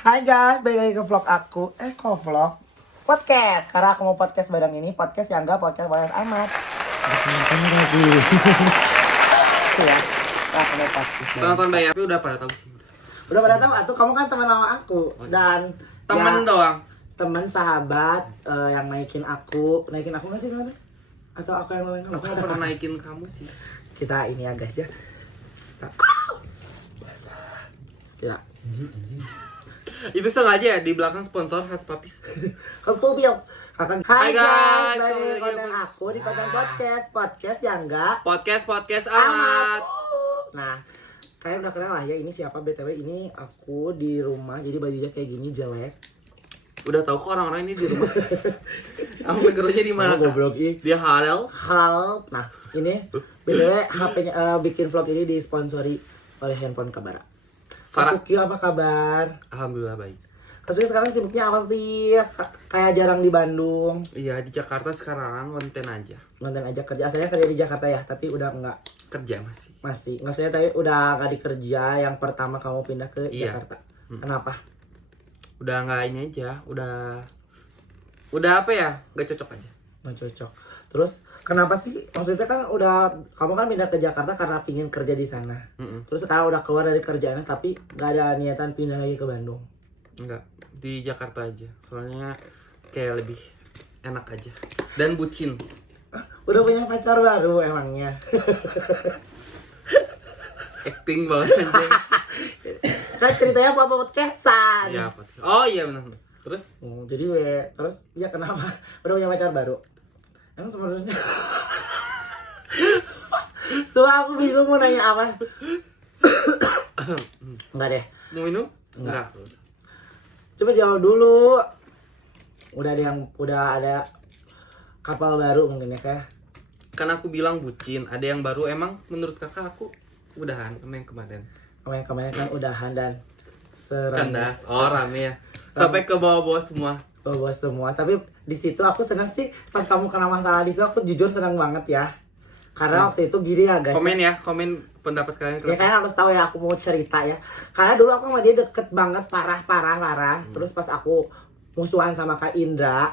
Hai guys, balik lagi ke vlog aku. Kok vlog? Podcast. Karena aku mau podcast bareng ini, podcast yang enggak podcast amat. Kan lagi. Ya. Aku mau podcast. Penonton bayar tapi udah pada tahu sih. Udah pada tahu atuh, kamu kan teman lama aku dan Temen doang. Teman sahabat yang naikin aku nggak sih kan? Atau aku yang naikin? Aku nggak pernah naikin kamu sih. Kita ini ya guys ya. Ya. Itu sengaja ya di belakang sponsor khas papis. Kepubil. Hai guys, guys, balik konten aku di konten podcast yang enggak Podcast amat. Nah, kalian udah kenal lah ya, ini siapa BTW, ini aku di rumah, jadi bajunya kayak gini jelek. Udah tahu kok orang-orang ini di rumah. Kamu bekerja di mana? Goblok ih. Dia halal. Nah, ini BTW HP-nya bikin vlog ini disponsori oleh handphone Kabara. Farah. Kiki, apa kabar? Alhamdulillah baik. Kasusnya sekarang sibuknya apa sih? Kayak jarang di Bandung. Iya di Jakarta sekarang konten aja. Konten aja kerja. Asalnya kerja di Jakarta ya, tapi udah enggak. Kerja masih. Masih. Maksudnya tadi udah enggak dikerja yang pertama kamu pindah ke Iya. Jakarta. Kenapa? Udah nggak ini aja. Udah apa ya? Nggak cocok aja. Nggak cocok. Terus kenapa sih? Maksudnya kan udah kamu kan pindah ke Jakarta karena pingin kerja di sana. Terus sekarang udah keluar dari kerjaannya tapi nggak ada niatan pindah lagi ke Bandung. Enggak, di Jakarta aja. Soalnya kayak lebih enak aja. Dan bucin. Udah punya pacar baru emangnya. Acting banget aja. Kan ceritanya apa podcastan. Iya, apa? Oh iya benar. Terus? Oh, jadi terus ya kenapa? Udah punya pacar baru. Emang sebenarnya Soalnya aku bingung mau nanya apa. Enggak deh. Mau minum? Enggak. Coba jawab dulu. Udah ada kapal baru mungkin ya kayak. Kan aku bilang bucin, ada yang baru. Emang menurut kakak aku udahan sama yang kemarin? Sama yang kemarin kan udahan dan Kandas, rame ya. Sampai ke bawah-bawah semua. Bos semua. Tapi di situ aku senang sih pas kamu kena masalah di situ, aku jujur senang banget ya. Karena waktu itu gini ya guys. Komen pendapat kalian. Ya kalian harus tahu ya, aku mau cerita ya. Karena dulu aku sama dia deket banget, parah. Terus pas aku musuhan sama Kak Indra,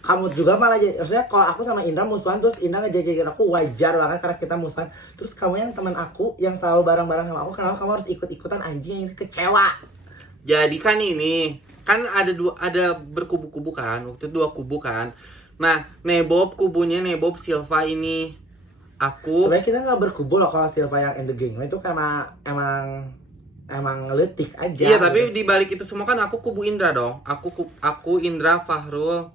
kamu juga malah jadi, maksudnya kalau aku sama Indra musuhan terus Indra ngejajakin aku, wajar banget karena kita musuhan. Terus kamu yang teman aku yang selalu bareng-bareng sama aku, kenapa kamu harus ikut-ikutan, anjing, kecewa. Jadi kan ini kan ada berkubu-kubu kan, waktu itu 2 kubu kan. Nah, kubunya Nebob Silva ini. Aku Sebenarnya kita nggak berkubu loh kalau Silva yang in the gang itu karena emang ngeletik aja. iya, tapi di balik itu semua kan aku kubu Indra dong. Aku Indra Fahrul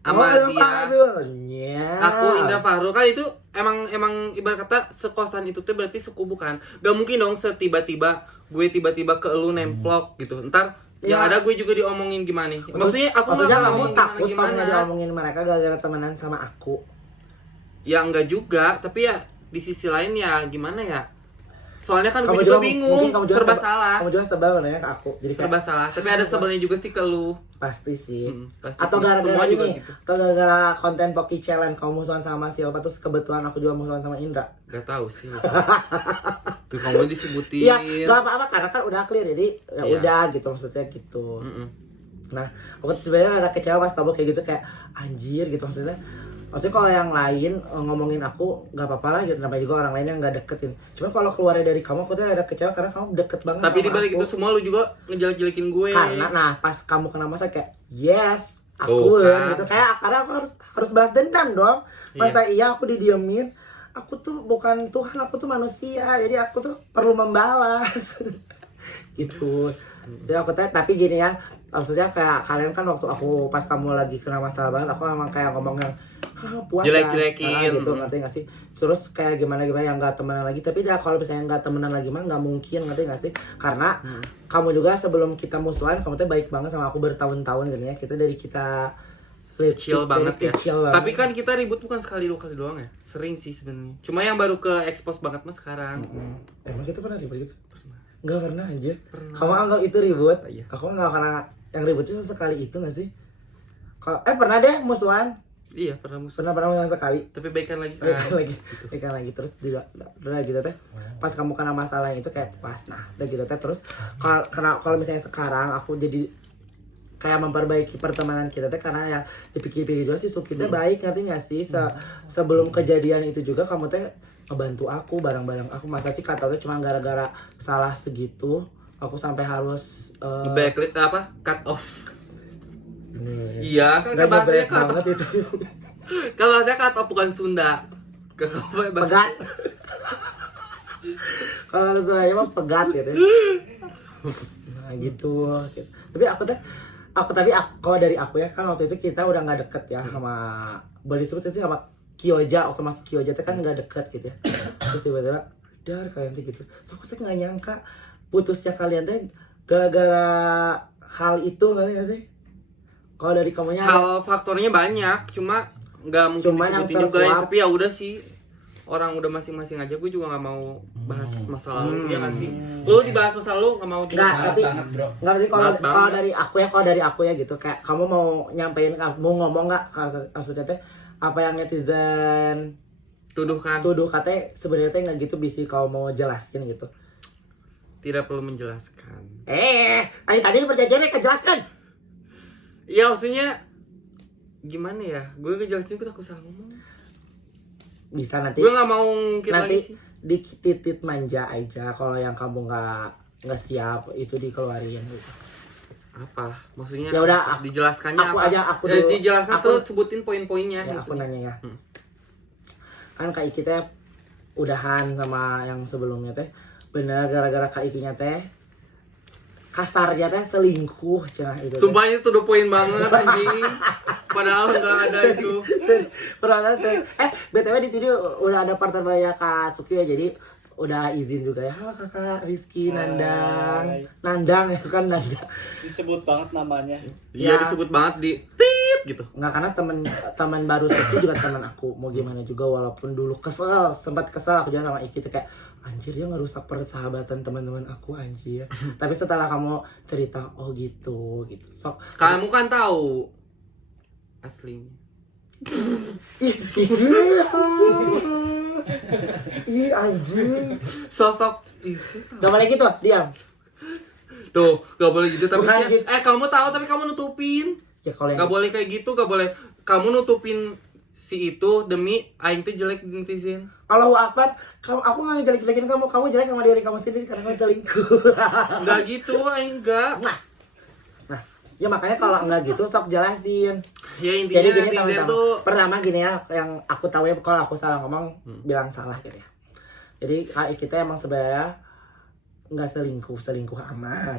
sama dia. Aku Indra Fahrul kan itu emang ibarat kata sekosan itu tuh berarti sekubu kan. Gak mungkin dong tiba-tiba ke lu nemplok gitu. Ntar yang ada gue juga diomongin gimana nih. Maksudnya kamu ngomong takut kalau gimana. diomongin mereka gara-gara temenan sama aku. Ya enggak juga, tapi ya di sisi lain ya gimana ya? Soalnya kan Kamu gue juga bingung, serba salah. Kamu juga sebel nanya ke aku. Jadi Serba salah, tapi ada sebelnya juga sih ke lu. Pasti sih. Pasti Atau sih. gara-gara Semua juga ini, gitu. atau gara-gara konten Poki Challenge kamu musuhan sama Silva terus kebetulan aku juga musuhan sama Indra. Gak tahu sih. Tuh kamu disebutin. Iya, gak apa-apa karena kan udah clear, jadi ya Iya. udah gitu maksudnya gitu. Nah, aku tuh sebenarnya ada kecewa pas kamu kayak gitu, kayak anjir gitu maksudnya. Maksudnya kalau yang lain ngomongin aku nggak apa-apa lah gitu, namanya juga orang lain yang nggak deketin. Cuma kalau keluarnya dari kamu, aku tuh ada kecewa karena kamu deket banget Tapi sama dibalik aku. itu semua lu juga ngejelek-jelekin gue. Karena nah pas kamu kena masalah kayak yes Tuh, aku kan. gitu, kayak karena aku harus balas dendam dong. Masa iya aku didiemin? Aku tuh bukan Tuhan, aku tuh manusia, jadi aku tuh perlu membalas. Gitu. Jadi aku tapi gini ya, maksudnya kayak kalian kan waktu aku pas kamu lagi kena masalah banget, aku emang kayak ngomong yang puas Jelek-jelekin. gitu, ngerti gak sih? Terus kayak gimana yang nggak temenan lagi, tapi dah kalau misalnya nggak temenan lagi mah nggak mungkin, ngerti gak sih? Karena kamu juga sebelum kita musuhan, kamu tuh baik banget sama aku bertahun-tahun gini ya. Kita dari kita Kecil banget ya. kecil banget. Tapi kan kita ribut bukan sekali 2 kali doang ya. Sering sih sebenarnya. Cuma yang baru ke expose banget mah sekarang. Emang kita pernah ribut gitu? Pernah. Nggak pernah anjir. Pernah. Kamu anggap itu ribut? Iya. Aku nggak pernah yang ribut itu sekali itu nggak sih? Kalau pernah deh musuhan. Iya, pernah musuh. Pernah musuhan sekali. Tapi baikan lagi Baikan lagi terus udah gitu teh. Pas kamu kena masalah yang itu kayak pas udah gitu teh terus kalau misalnya sekarang aku jadi kayak memperbaiki pertemanan kita teh karena ya dipikir-pikir juga sih kita baik, ngerti nggak sih sebelum kejadian itu juga kamu teh ngebantu aku barang-barang aku, masa sih kata tuh cuma gara-gara salah segitu aku sampai harus backlist apa cut off. Iya kan bahasanya cut off banget itu. Kalau bahasanya cut off bukan Sunda. Pegat. Kalau saya mah pegat gitu. Nah gitu. Tapi kalau dari aku ya kan waktu itu kita udah nggak deket ya sama boleh disebut itu sama Kyoja, waktu masih Kyoja itu kan nggak deket gitu ya. Terus tiba-tiba dar kalian tuh gitu. So aku tuh nggak nyangka putusnya kalian tuh gara-gara hal itu nggak sih? Kalau dari kamunya hal faktornya banyak, cuma nggak mungkin disebutin juga ya. Tapi ya udah sih, orang udah masing-masing aja. Gue juga nggak mau bahas masa lalu, ya nggak sih? Lu dibahas masa lalu nggak mau juga? Nggak sih kalau dari aku ya gitu. Kayak kamu mau nyampein, mau ngomong nggak? Maksudnya teh apa yang netizen tuduh katanya sebenarnya teh nggak gitu, bisa kau mau jelasin gitu? Tidak perlu menjelaskan. Tadi perjanjiannya kejelaskan. Iya maksudnya gimana ya? Gue ngejelasin itu aku salah ngomong. Bisa nanti. Gue nggak mau ngungkit nanti lagi sih. Dikit manja aja. Kalau yang kamu nggak siap itu dikeluarin gitu. Apa? Maksudnya ya udah dijelaskannya aku apa? Aja aku dulu. Dijelaskan tuh sebutin poin-poinnya. Ya, aku nanya ya. Kan Kak Iki teh udahan sama yang sebelumnya teh. Bener gara-gara Kak Ikinya teh kasarnya teh selingkuh cenah itu. Sumpah itu tuh poin banget anjing. Padahal enggak ada itu. BTW di sini udah ada partner saya Kak Suki ya, jadi udah izin juga ya. Halo Kakak Rizky Nandang. Nandang ya kan Nandang. Disebut banget namanya. Iya disebut banget di tit gitu. Enggak, karena teman baru Suki juga teman aku. Mau gimana juga walaupun dulu sempat kesel aku juga sama Iki tuh kayak anjir dia ngerusak persahabatan teman-teman aku anjir. Tapi setelah kamu cerita oh gitu. Sok kamu kan tahu aslinya. Ih anjing. Sosok Gak boleh gitu, diam. Tuh, gak boleh gitu tapi gitu. kamu tahu tapi kamu nutupin. Ya kalau gak boleh kayak gitu, gak boleh kamu nutupin si itu demi aing teh jelek di netizen. Allahu Akbar, aku nggak ngejelek-jelekin kamu jelek sama diri kamu sendiri karena kamu selingkuh. Enggak gitu, aing enggak. Nah, ya makanya kalau enggak gitu sok jelasin. Ya intinya jadi gini netizen tuh pertama gini ya, yang aku tahu ya kalau aku salah ngomong bilang salah gitu ya. Jadi kita emang sebenarnya nggak selingkuh amat.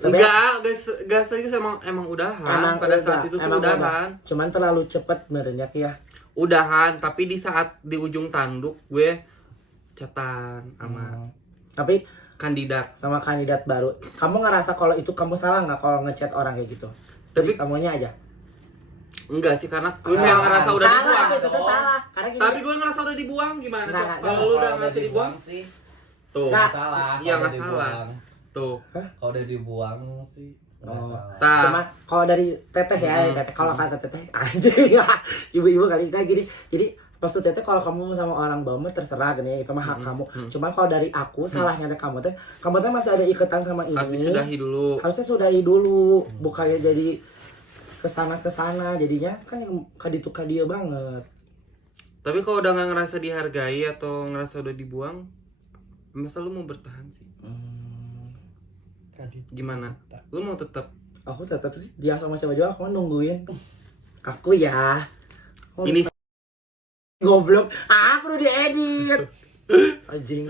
Enggak selingkuh, emang udahan. Pada saat itu tuh udahan. Cuman terlalu cepet benernya ya. Udahan, tapi di saat di ujung tanduk gue chatan sama tapi kandidat baru. Kamu ngerasa kalau itu kamu salah nggak kalau ngechat orang kayak gitu? Tapi kamunya aja. Enggak sih, karena gue yang ngerasa udah dibuang. Itu salah. Karena gini, tapi gue ngerasa udah dibuang gimana? Kalau lu udah ngerasa dibuang sih. Tuh. Nggak salah. Iya nggak salah. Tuh. Kalau udah dibuang sih. Cuma kalau dari teteh ya, teteh kalau kata teteh anjing ya. Ibu-ibu kali kayak gini. Jadi pas tuh teteh kalau kamu sama orang bawah terserah gini, itu mah hak kamu. Cuma kalau dari aku salahnya teh kamu teh masih ada ikatan sama ini. Harusnya sudahi dulu. Bukannya jadi kesana jadinya kan yang kaditu dia banget. Tapi kalau udah nggak ngerasa dihargai atau ngerasa udah dibuang, masa lu mau bertahan sih? Gimana? Lu mau tetap? Aku tetap sih. Dia sama coba juga aku nungguin. Aku ya. Ini goblok. Aku udah diedit. Anjing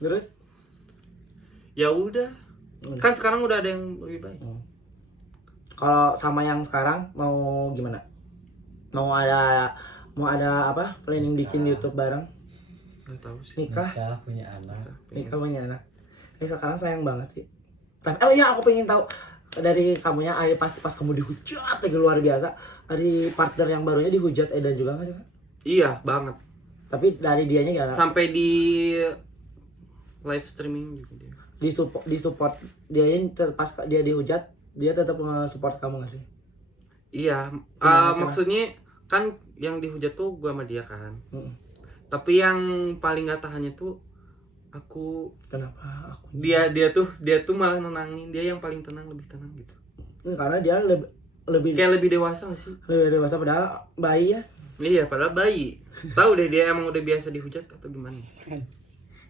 terus. Ya udah. Kan sekarang udah ada yang lebih baik. Kalau sama yang sekarang mau gimana? Mau ada apa? Planning bikin YouTube bareng? Nggak tahu sih. Nikah punya anak. punya anak. Sekarang sayang banget sih. Tapi iya aku pengen tahu dari kamunya pas kamu dihujat lagi luar biasa. Dari partner yang barunya dihujat Edan juga nggak sih? Iya banget. Tapi dari dianya gimana? Sampai di live streaming juga dia. Di support dia pas dia dihujat dia tetap nge-support kamu nggak sih? Iya, Gimana, coba? maksudnya kan yang dihujat tuh gua sama dia kan. Mm. Tapi yang paling gak tahannya tuh aku, Kenapa aku? dia tuh malah nenangin, dia yang paling tenang, lebih tenang gitu. Karena dia lebih Kayak lebih dewasa gak sih? lebih dewasa padahal bayi ya. Iya, padahal bayi. Tahu deh dia emang udah biasa dihujat atau gimana?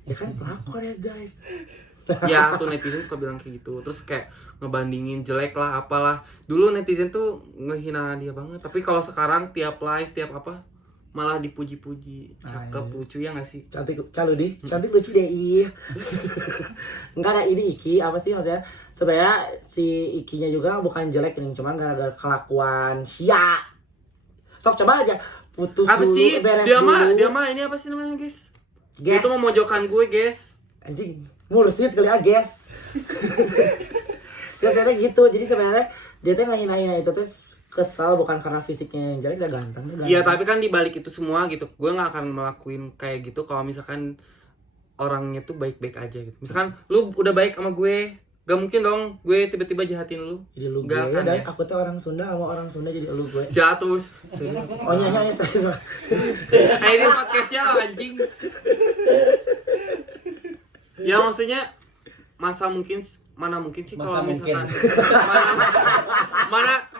Ya kan pelakor ya guys. Ya, tuh netizen suka bilang kayak gitu. Terus kayak ngebandingin jelek lah, apalah. Dulu netizen tuh ngehina dia banget. Tapi kalau sekarang tiap live, tiap apa, malah dipuji-puji. Cakep, iya. lucu ya gak sih? Cantik Caludi, cantik lucu deh ih. Enggak ada ini Iki, apa sih maksudnya? Sebenarnya si Ikinya juga bukan jelek ini, cuman gara-gara kelakuan Sia. Sok coba aja putus Apa dulu, sih? beres Dia dulu. mah ini apa sih namanya, guys? Guys. Itu memojokkan gue, guys. Anjing, ngurusin kali ya guys. Dia kayaknya gitu, jadi sebenarnya dia tuh ngehina-hina itu tuh kesal bukan karena fisiknya yang jelek, dia ganteng, dia ganteng. Iya, tapi kan dibalik itu semua gitu, gue nggak akan melakuin kayak gitu kalau misalkan orangnya tuh baik-baik aja gitu. Misalkan lu udah baik sama gue, gak mungkin dong gue tiba-tiba jahatin lu. Jadi lu gue, Gak akan dan ya. aku tuh orang Sunda sama orang Sunda jadi lu gue. Jatuh. Oh nyanyi saya. Ini podcastnya lo anjing. Ya maksudnya mana mungkin sih Masa kalau misalkan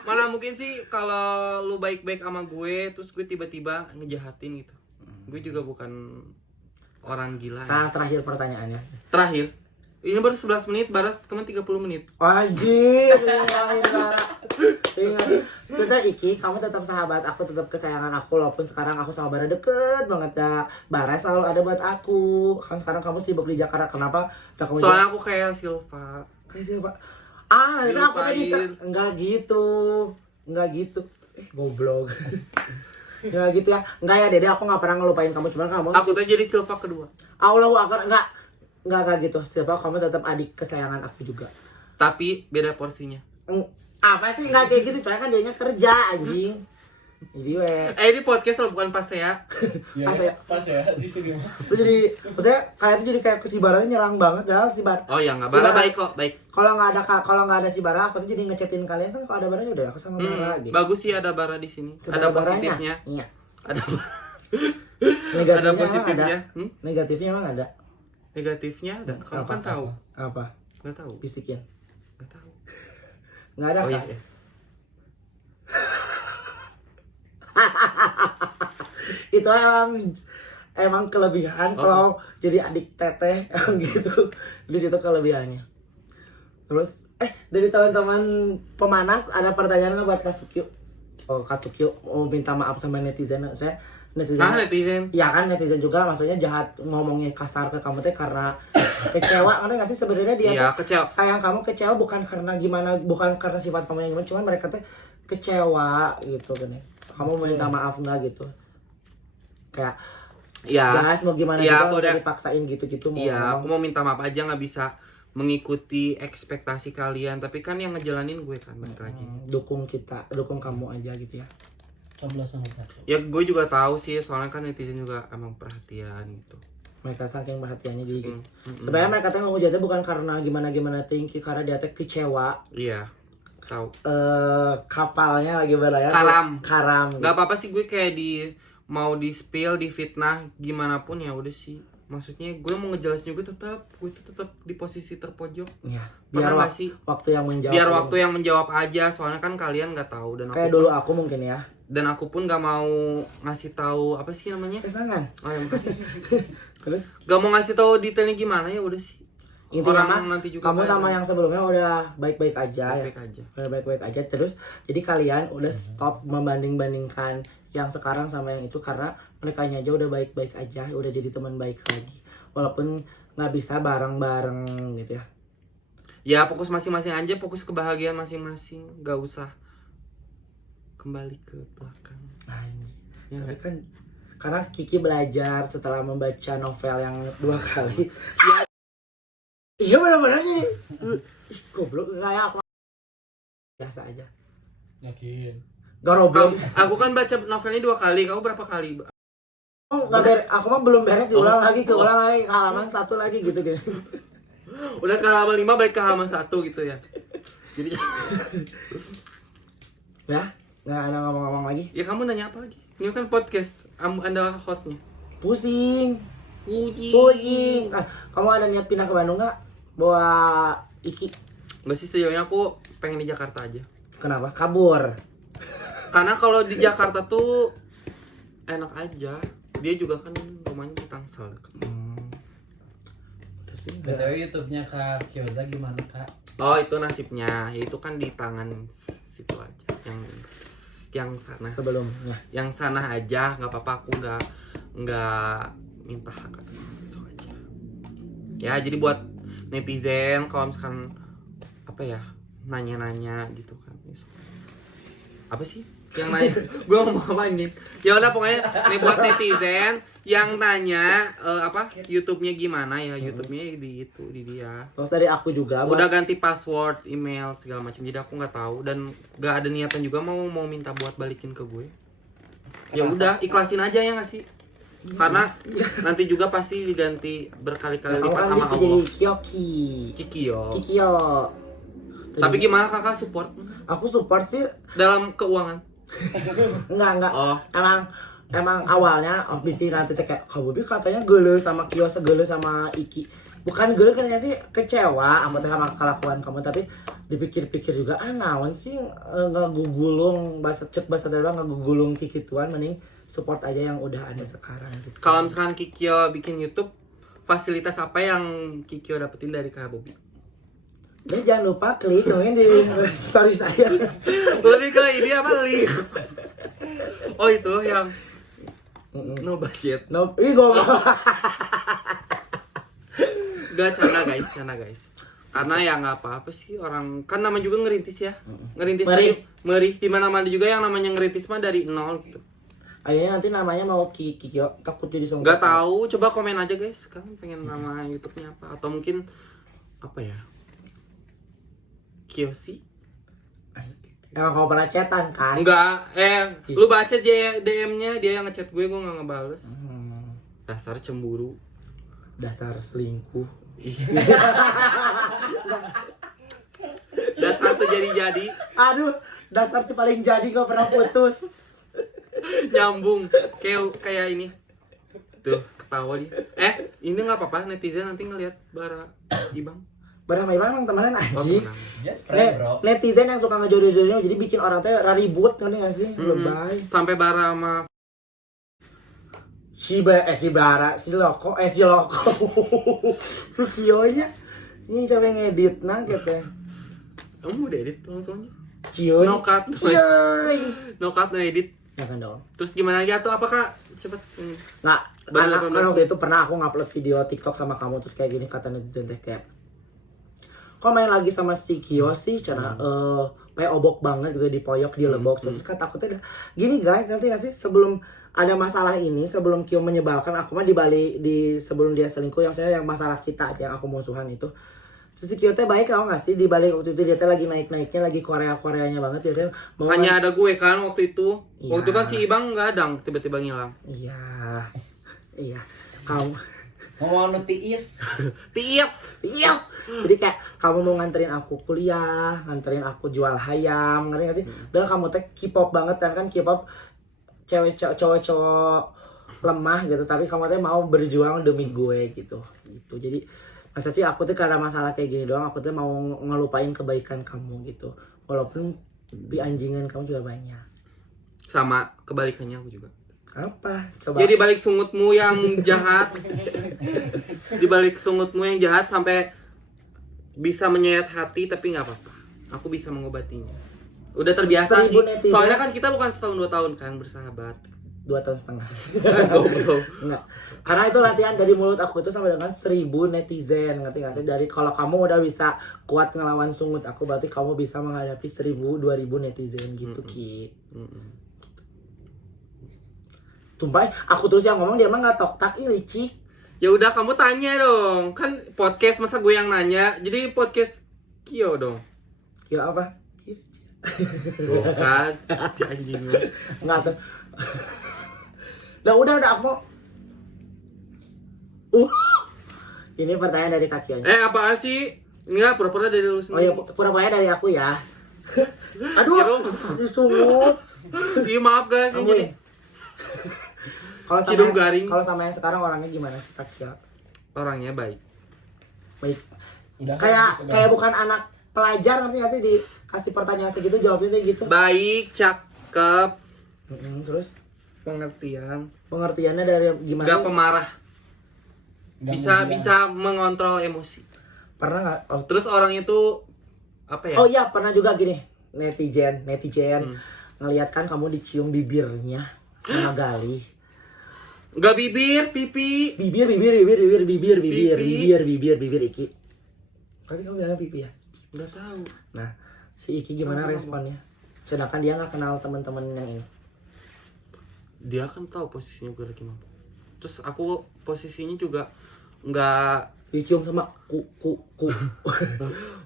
mana mungkin sih kalau lu baik-baik sama gue terus gue tiba-tiba ngejahatin gitu. Gue juga bukan orang gila. Nah, terakhir pertanyaannya. Terakhir. Ini baru 11 menit, baru kemarin 30 menit. Wajib, ingat. Kita Iki, kamu tetap sahabat aku, tetap kesayangan aku, walaupun sekarang aku sama Bara deket banget dah. Bara selalu ada buat aku. Kan sekarang kamu sibuk di Jakarta, kenapa? Udah kamu Soalnya aku kayak Silva. kayak siapa? Nanti aku tadi Dilupain. enggak gitu. Goblok. Enggak gitu ya. Enggak ya, Dede, aku enggak pernah ngelupain kamu, cuman kamu Aku tuh jadi Silva kedua. Allahu Akbar, enggak gitu. Siapa kamu tetap adik kesayangan aku juga. Tapi beda porsinya. Apa sih enggak kayak gitu? Soalnya kan dianya kerja anjing. Jadi Ini podcast lo bukan pas ya. Ya, pas ya di sini mah. lu jadi maksudnya kalian tuh jadi kayak ke si Bara nyerang banget ya si Bara. Oh ya nggak, Si Bara Bara- baik kok, baik. Kalau nggak ada si Bara, aku tuh jadi ngechatin kalian kan kalau ada Bara udah aku sama Bara gitu. Bagus sih ada Bara di sini. Ada Ada Baranya? positifnya. Iya. Ada Negatifnya ada emang positifnya. ada. Negatifnya emang ada. Negatifnya ada. Kamu kan tahu. Apa? Nggak tahu. Bisikin. Nggak tahu. Nggak ada Oh kan? iya. Itu emang kelebihan kalau jadi adik teteh emang gitu. Di situ kelebihannya. Terus dari teman-teman pemanas ada pertanyaan nggak buat Kasukyu? Oh, Kasukyu mau minta maaf sama netizen. Saya netizen. Netizen. Ya kan netizen juga maksudnya jahat ngomongnya kasar ke kamu teh karena kecewa. Ngerti nggak sih sebenarnya dia Iya, teh kecewa. sayang kamu kecewa bukan karena gimana, bukan karena sifat kamu yang gimana, cuman mereka teh kecewa gitu kan ya. Kamu mau minta maaf nggak gitu? Kayak Iya. guys mau gimana Iya, juga aku udah. dipaksain gitu-gitu mau Iya, ngomong. aku mau minta maaf aja nggak bisa mengikuti ekspektasi kalian. Tapi kan yang ngejalanin gue kan balik lagi. Dukung kamu aja gitu ya. Coblos nomor 1. Ya gue juga tahu sih, soalnya kan netizen juga emang perhatian gitu. Mereka saking perhatiannya jadi gitu. Mm-mm. Sebenarnya mereka teh ngehujatnya bukan karena gimana tinggi, karena dia teh kecewa. Iya, tahu. Kapalnya lagi berlayar. Karam. Gitu. Gak apa-apa sih gue kayak mau di spill, di fitnah gimana pun ya udah sih. Maksudnya gue mau ngejelasin juga gue tuh tetap di posisi terpojok. Ya, Pernah biar nggak sih? waktu yang menjawab. Biar waktu yang menjawab aja, soalnya kan kalian nggak tahu dan kayak dulu aku mungkin ya. Dan aku pun gak mau ngasih tahu apa sih namanya? Kesangan. Oh ya makasih. Terus Gak mau ngasih tahu detailnya gimana ya udah sih. intinya mah nanti juga kamu sama yang sebelumnya udah baik-baik aja ya. baik aja. Udah baik-baik aja terus. Jadi kalian udah stop membanding-bandingkan yang sekarang sama yang itu karena mereka aja udah baik-baik aja, udah jadi teman baik lagi. Walaupun nggak bisa bareng-bareng gitu ya. Ya fokus masing-masing aja, fokus kebahagiaan masing-masing. Gak usah kembali ke belakang. Anjir. Ya, Tapi kan karena Kiki belajar setelah membaca novel yang 2 kali. Ya, iya benar-benar ini. Goblok kayak aku biasa aja. Yakin. Garoblok. Aku kan baca novelnya 2 kali, kamu berapa kali? Oh, aku mah belum beres diulang lagi, keulang lagi, ke halaman 1 lagi gitu gitu. Udah ke halaman 5 balik ke halaman 1 gitu ya. Jadi Ya, Nggak ada ngomong-ngomong lagi. Ya kamu nanya apa lagi? Ini kan podcast, Anda hostnya. Pusing. Kamu ada niat pindah ke Bandung nggak? Bawa Iki? Nggak sih, sejauhnya aku pengen di Jakarta aja. Kenapa? Kabur. Karena kalau di Jakarta tuh enak aja. Dia juga kan rumahnya di Tangsel dekat. BTW YouTube-nya Kak Kyoza gimana Kak? Oh itu nasibnya, ya itu kan di tangan situ aja, yang sana. Sebelumnya. Yang sana aja, nggak apa-apa, aku nggak minta hak atau besok aja. Ya jadi buat netizen kalau misalkan apa ya nanya-nanya gitu kan. Apa sih yang nanya? Gue ngomong apa anjing? Ya udah pokoknya nih buat netizen yang nanya apa YouTube-nya gimana ya, YouTube-nya di itu di dia. Terus dari aku juga Udah ganti password, email segala macam. Jadi aku nggak tahu dan nggak ada niatan juga mau minta buat balikin ke gue. Ya udah ikhlasin aja ya nggak sih? Karena nanti juga pasti diganti berkali-kali lipat sama jadi Allah. Kikyo. Tapi gimana kakak support? Aku support sih. Dalam keuangan? Enggak. Oh. Emang awalnya bisa nanti kayak kamu katanya geuleuh sama Kyo, geuleuh sama Iki. Bukan geuleuh kan sih, kecewa sama kelakuan kamu, tapi dipikir-pikir juga naon sih ngagugulung bahasa Jawa ngagugulung kikituan, mending support aja yang udah ada sekarang gitu. Kalau misalkan Kikyo bikin YouTube, fasilitas apa yang Kikyo dapetin dari Kak Bobby? Dan jangan lupa klik dongeng di story saya. Lebih ke ini apa link? Oh itu yang no budget. No, goblok. Gak canda guys. Karena ya nggak apa-apa sih, orang kan nama juga ngerintis ya. Ngerintis Merih. Di mana-mana juga yang namanya ngerintis mah dari nol gitu. Akhirnya nanti namanya mau Kikyo, takut jadi songkok. Gak tahu, coba komen aja guys. Kalian pengen nama YouTube-nya apa? Atau mungkin apa ya? Kyoshi? Emang kau pernah chatan kan? Enggak, lu baca DM-nya, dia yang ngechat gue nggak ngebales. Dasar cemburu. Dasar selingkuh. Dasar tuh jadi. Aduh, dasar si paling jadi kau pernah putus. Nyambung kayak ini. Tuh, ketawa dia. Ini nggak apa-apa, netizen nanti ngelihat Bara Ibang. Bara sama Ibang temenan anjing. Just friend bro. Netizen yang suka ngejodoh-jodohnya jadi bikin orang teh ribut kan nggak sih? Lebay. Sampai Bara sama Si Loko. Rukionya. Ini coba ngedit nah gitu. Kamu udah edit langsung aja. Cion. No cut. No cut, no edit. Ya kan dong. Terus gimana lagi tuh? Apakah cepet? Nggak, Baru karena 18. waktu itu pernah aku ngupload video TikTok sama kamu terus kayak gini kata netizen teh kayak kok main lagi sama si Kyo sih cara kayak obok banget gitu dipoyok di lebok terus kata aku tuh gini guys, ngerti gak sih sebelum ada masalah ini, sebelum Kyo menyebalkan aku mah sebelum dia selingkuh yang masalah kita yang aku musuhan itu si Kyo teh baik tau gak sih, di balik waktu itu dia teh lagi naik-naiknya lagi Koreanya banget dia teh mau hanya ada gue kan waktu itu. Iya. Waktu itu kan si Ibang nggak ada, tiba-tiba ngilang. Iya kamu Mau tiis. Tiap. Jadi kayak kamu mau nganterin aku kuliah, nganterin aku jual hayam, ngerti gak sih? Udah kamu teh K-pop banget kan K-pop cowok-cowok lemah gitu, tapi kamu teh mau berjuang demi gue gitu. Jadi masa sih aku tuh karena masalah kayak gini doang, aku tuh mau ngelupain kebaikan kamu gitu. Walaupun di anjingan kamu juga banyak. Sama kebalikannya aku juga. Apa? Coba. Jadi balik sungutmu yang jahat. Di balik sungutmu yang jahat sampai bisa menyayat hati, tapi nggak apa-apa. Aku bisa mengobatinya. Udah terbiasa sih. Soalnya kan kita bukan setahun 2 tahun kan bersahabat. 2,5 tahun. Goblok. Enggak. Karena itu latihan dari mulut aku itu sama dengan 1.000 netizen, ngerti? Dari kalau kamu udah bisa kuat ngelawan sungut aku, berarti kamu bisa menghadapi 1.000, 2.000 netizen gitu, Ki. Tumpah, aku terus yang ngomong dia mah nggak tok-tak licik. Ya udah kamu tanya dong. Kan podcast masa gue yang nanya. Jadi podcast Kyo dong. Kyo apa? Bukan si anjing. Enggak tuh. Udah aku mau. Ini pertanyaan dari kaki aja. Apaan sih? Enggak, pura-pura dari lu Oh iya, sendiri. pura-pura dari aku ya. Aduh, disungut. Iya maaf guys, ini jadi Kalau Cidung sama garing. kalau sama yang sekarang orangnya gimana sih Kak Cia? orangnya baik. Baik. Udah Kayak bukan anak pelajar, ngerti nggak sih dikasih pertanyaan segitu jawabnya kayak gitu. Baik, cakep, Terus pengertiannya dari gimana? gak pemarah, Nggak bisa mudian. bisa mengontrol emosi. Pernah nggak? Oh, Terus orang itu apa ya? oh iya pernah juga gini netizen Hmm. ngeliat kan kamu dicium bibirnya sama Gali. Gak bibir, pipi. Bibir Iki. Berarti kamu bilang pipi ya? Udah tahu. Nah, si Iki gimana responnya? Sedangkan dia nggak kenal teman-teman yang ini. Dia kan tahu posisinya gue lagi mabuk. Terus aku posisinya juga nggak Dicium sama ku.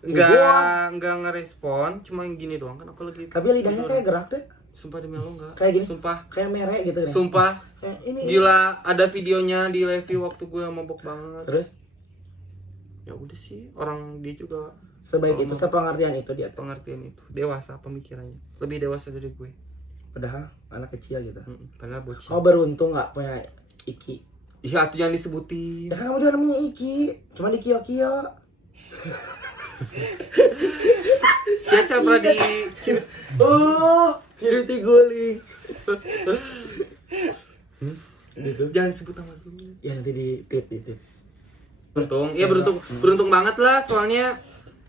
nggak ngerespon, cuma yang gini doang kan aku lagi. Tapi lidahnya kayak gerak deh. Sumpah demi Allah enggak. Kayak gini? Sumpah. Kayak merek gitu nih. Sumpah. Kayak ini. Gila, ada videonya di Levi waktu gue mabok banget. Terus Ya udah sih, orang dia juga sebaik Oh, itu, sepengertian itu dia. pengertian itu. Dewasa pemikirannya. Lebih dewasa dari gue. Padahal anak kecil gitu. Padahal bocil. Kau beruntung nggak punya Iki. Iya, tuh jangan disebutin. Ya kan kamu juga namanya Iki, cuma di Kio. Siapa pernah di Oh, Hiruti Guling. Gitu. Jangan sebut nama dulu. Ya nanti di tip. Beruntung, ya beruntung banget lah soalnya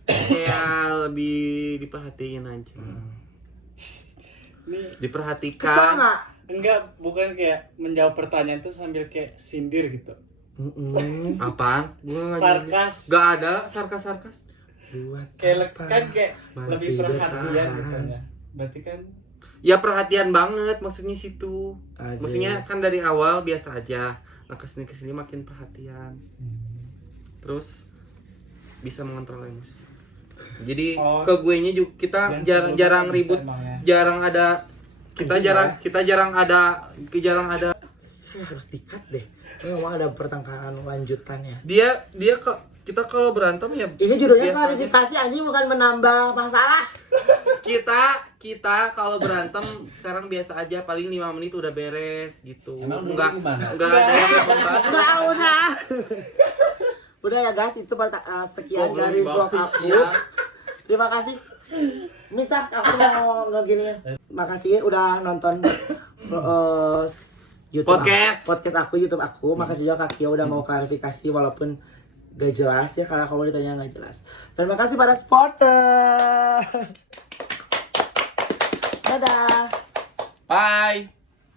kayak lebih diperhatiin aja. Nih, Kesel Diperhatikan. nggak? enggak, bukan kayak menjawab pertanyaan tuh sambil kayak sindir gitu. Apaan? Gua nggak Sarkas. jadi. Gak ada sarkas. Buat Kayak apa? kan kayak Masih lebih perhatian bertahan. gitu ya. Berarti kan Ya perhatian banget maksudnya situ. Aduh. Maksudnya kan dari awal biasa aja. Nah kesini makin perhatian. Terus bisa mengontrol emosi. Jadi Oh. ke gue nya juga kita Dan jarang semoga ribut, bisa emang ya. jarang ada kita Anjing jarang ya. kita jarang ada Kayak harus dikat deh. Nggak mau ada pertengkaran lanjutannya. kita kalau berantem ya Ini judulnya biasa aja. klarifikasi anjing, bukan menambah masalah. kita kalau berantem sekarang biasa aja, paling 5 menit udah beres gitu. Emang dulu Enggak gimana? enggak ada yang membahas. Udah. Udah ya guys, itu sekian Goblok dari di vlog bawah aku. ya. Terima kasih. Misal aku mau gini. Makasih ya udah nonton YouTube podcast aku, YouTube aku. Makasih juga Kak Kio udah mau klarifikasi walaupun gak jelas ya, karena kalau ditanya gak jelas. Terima kasih pada supporter. Dadah. Bye.